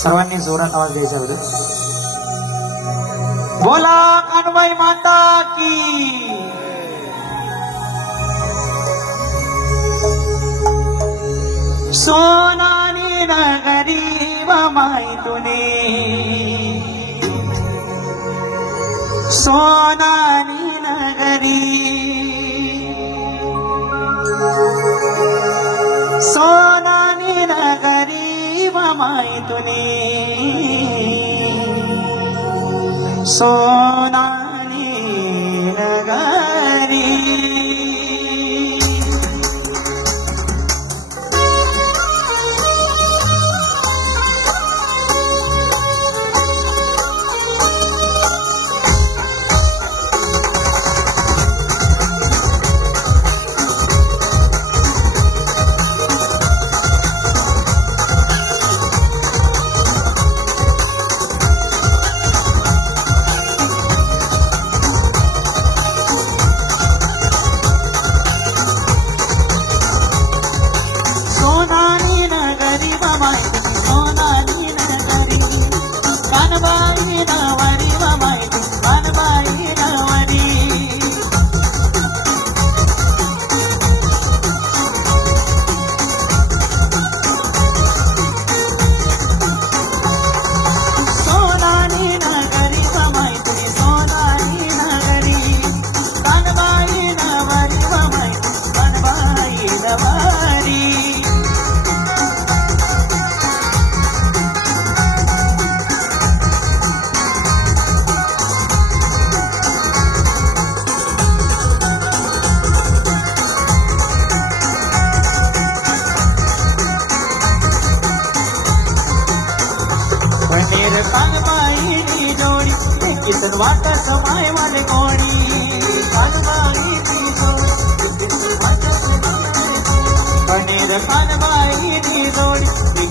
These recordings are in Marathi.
सर्वांनी जोरात आवाज द्यायचा होता। बोला कानबाई माता की। सोनानी नगरी माई तुने, सोनानी नगरी, सोनानी नगरी माई तुने, सोनानी नगरी। किसन वाटा समाय वाले गोड़ी कानबाई दी पनीर कानबाई दी जोड़ी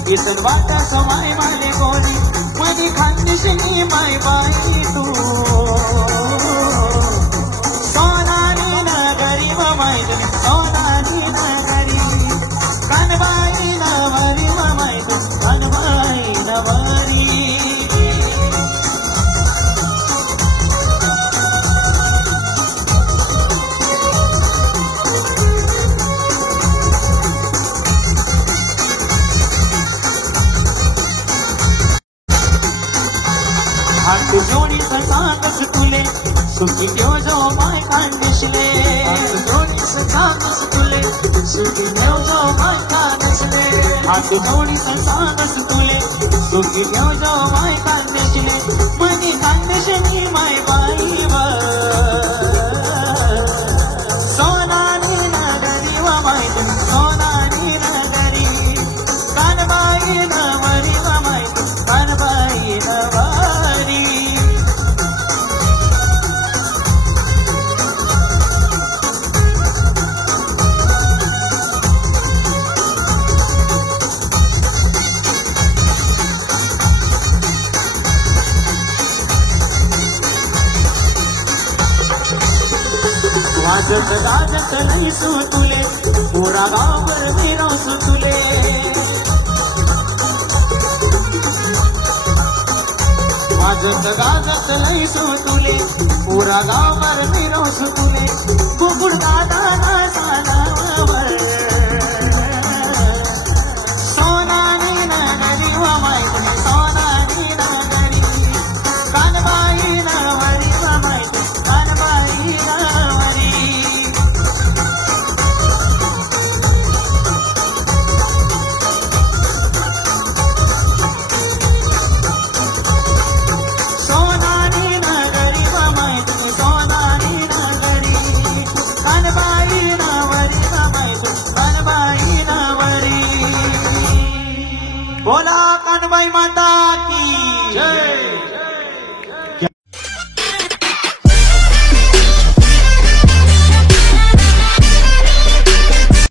किसन वाटा समाय वाले गोड़ी मनी खानदेशनी माय बाई तू सोनानी नगरी माय सोनानी नगरी कानबाई नवरी माय कानबाई नवरी। हात जोडी सांगस तुले सुखी देव जो माय खानदेशले, हात जोडी सांगस तुले सुखी देव जो माय खानदेशले, हात जोडी सांगस तुले सुखी देव जो माय खानदेशले मनी खानदेशनी माय बाई सोनानी नगरी व माय सोनानी नगरी कानबाई नवरी व माय कानबाई नवरी। वाजत गाजत नाही सु तुले पुरा गावभर मिरवस तुले, वाजत गाजत नाही सु तुले पुरा गावभर मिरवस तुले कुकुड दादा ना सानावर सोनानी नगरी व माय सोनानी नगरी कानबाई नवरी व माय कानबाई नवरी। सोनानी नगरी व माय सोनानी नगरी कानबाई नवरी व माय कानबाई नवरी। बोला कानबाई माता की जय।